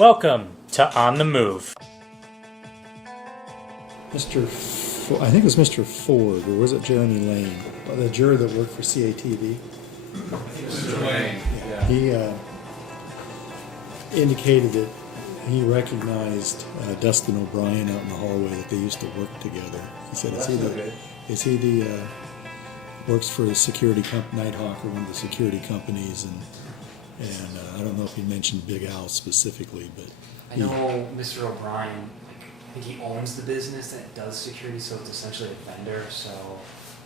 Welcome to On the Move. I think it was Mr. Ford, or was it Jeremy Lane, the juror that worked for CATV? I think it was Mr. Lane. Yeah. He indicated that he recognized Dustin O'Brien out in the hallway, that they used to work together. He said, is he the works for a security company, Nighthawk, or one of the security companies, and I don't know if he mentioned Big Al specifically, but I know Mr. O'Brien, I think he owns the business that does security, so it's essentially a vendor, so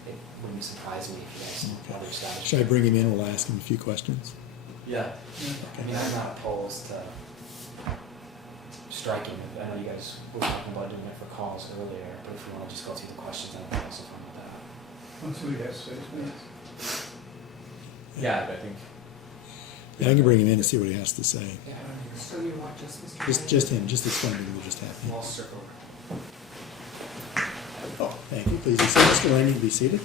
it wouldn't surprise me if he has other status. Should I bring him in? We'll ask him a few questions. Yeah. Okay. I mean, I'm not opposed to striking. I know you guys were talking about doing it for calls earlier, but if you want to just go through the questions, I'm also fine with that. Once we have 6 minutes. Yeah, I think. Yeah, I can bring him in and see what he has to say. Yeah. So you want just Mr. Just him. Just explain to me what just happened. Wall circle. Oh, thank you. Please be seated. Mr. Lane, you can be seated.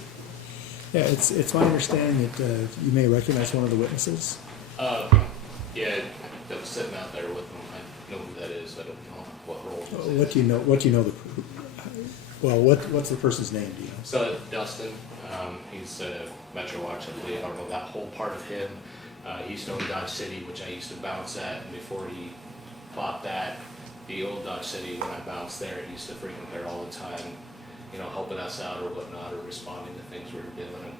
Yeah, it's my understanding that you may recognize one of the witnesses. Yeah, that was sitting out there with him. I know who that is. I don't know what role. What do you know? What do you know? What's the person's name? Do you know? So Dustin, he's Metro Watch, I believe. I don't know that whole part of him. He used to own Dodge City, which I used to bounce at, and before he bought that, the old Dodge City, when I bounced there, he used to frequent there all the time, helping us out or whatnot, or responding to things we were doing, and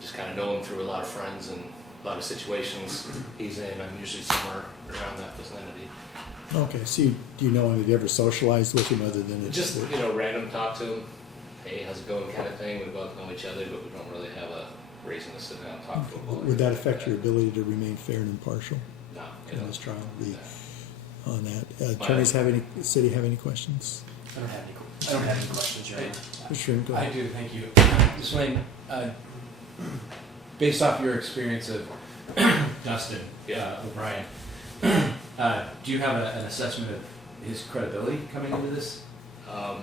just kind of know him through a lot of friends and a lot of situations he's in. I'm usually somewhere around that vicinity. Okay, so do you know him? Have you ever socialized with him other than Just, random talk to him. Hey, how's it going kind of thing. We both know each other, but we don't really have a reason to sit down and talk football. Would that affect your ability to remain fair and impartial No. in this trial? On that, attorneys have any questions? I don't have any questions, right? Mr. Shrimp, go I ahead. do, thank you. Ms. Lane, based off your experience of Dustin O'Brien, do you have an assessment of his credibility coming into this? As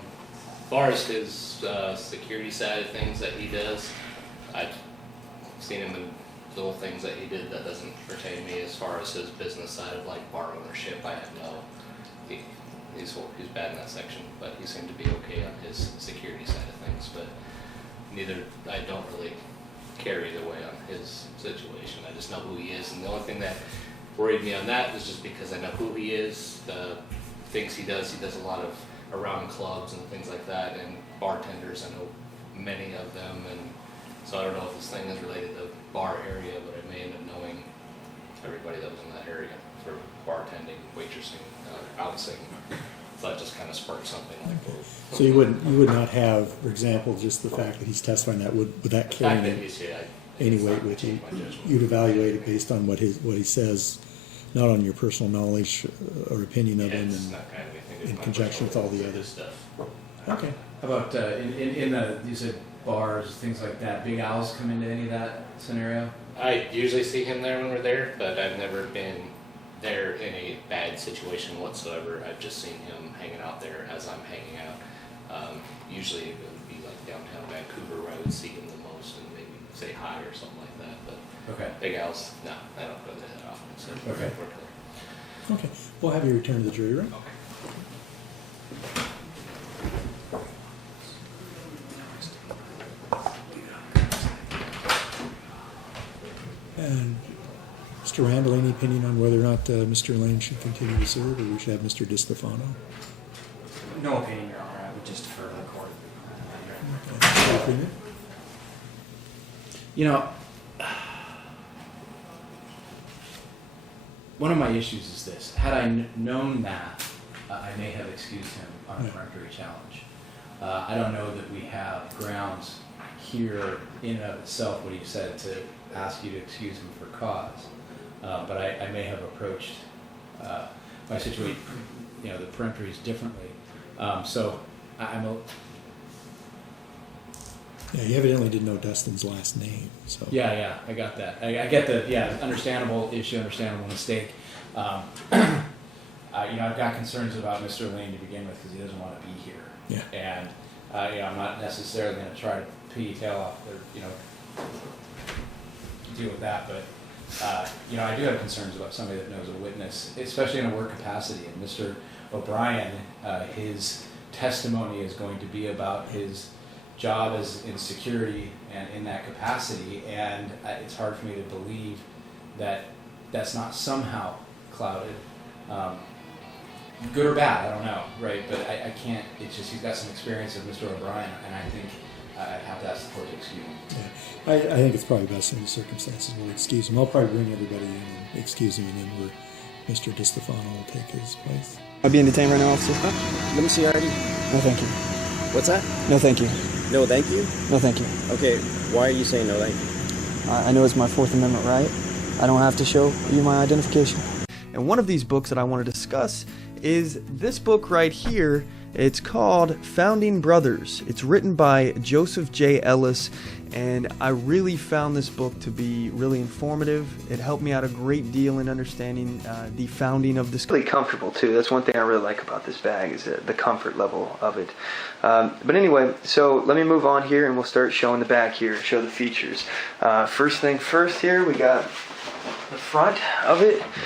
far as his security side of things that he does, I've seen him in little things that he did that doesn't pertain to me. As far as his business side of like bar ownership, I have he's bad in that section, but he seemed to be okay on his security side of things. But I don't really care either way on his situation. I just know who he is, and the only thing that worried me on that was just because I know who he is, the things he does. He does a lot of around clubs and things like that, and bartenders. I know many of them, and so I don't know if this thing is related to the bar area, but I may end up knowing everybody that was in that area for bartending, waitressing, bouncing. So that just kind of sparked something like that. So you would not have, for example, just the fact that he's testifying that would that carry any weight with you? You'd evaluate it based on what he says, not on your personal knowledge or opinion of him, and in conjunction with all the other stuff. Okay. How about in the, you said bars, things like that, Big Al's come into any of that scenario? I usually see him there when we're there, but I've never been there in a bad situation whatsoever. I've just seen him hanging out there as I'm hanging out. Usually it would be like downtown Vancouver where I would see him the most and maybe say hi or something like that. But Okay. Big Al's, no, I don't go there that often. So Okay. we're clear. Okay. We'll have you return to the jury room. Okay. And Mr. Randall, any opinion on whether or not Mr. Lane should continue to serve, or we should have Mr. DiStefano? No opinion, Your Honor. I would just defer to the court. Mr. Freeman? One of my issues is this. Had I known that, I may have excused him on a peremptory challenge. I don't know that we have grounds here in and of itself, what he said, to ask you to excuse him for cause. But I may have approached my situation, the peremptories differently. So I'm a... Yeah, you evidently didn't know Dustin's last name. So Yeah, I got that. I get the, understandable issue, understandable mistake. I've got concerns about Mr. Lane to begin with because he doesn't want to be here. Yeah. And, I'm not necessarily going to try to pigtail off or, deal with that, but I do have concerns about somebody that knows a witness, especially in a work capacity. And Mr. O'Brien, his testimony is going to be about his job as in security and in that capacity, and it's hard for me to believe that that's not somehow clouded. Good or bad, I don't know, right? But I can't, it's just he's got some experience of Mr. O'Brien, and I think I'd have to ask the court to excuse him. Yeah. I think it's probably best in the circumstances we'll excuse him. I'll probably bring everybody in and excuse him, and then Mr. DiStefano will take his place. I'll be detained right now, officer. Let me see your ID. No, thank you. What's that? No, thank you. No, thank you? No, thank you. Okay, why are you saying no thank you? I know it's my Fourth Amendment right. I don't have to show you my identification. And one of these books that I want to discuss is this book right here. It's called Founding Brothers. It's written by Joseph J. Ellis, and I really found this book to be really informative. It helped me out a great deal in understanding the founding of this. Really comfortable too. That's one thing I really like about this bag, is the comfort level of it. But anyway, so let me move on here and we'll start showing the back here, show the features. First thing first here, we got the front of it.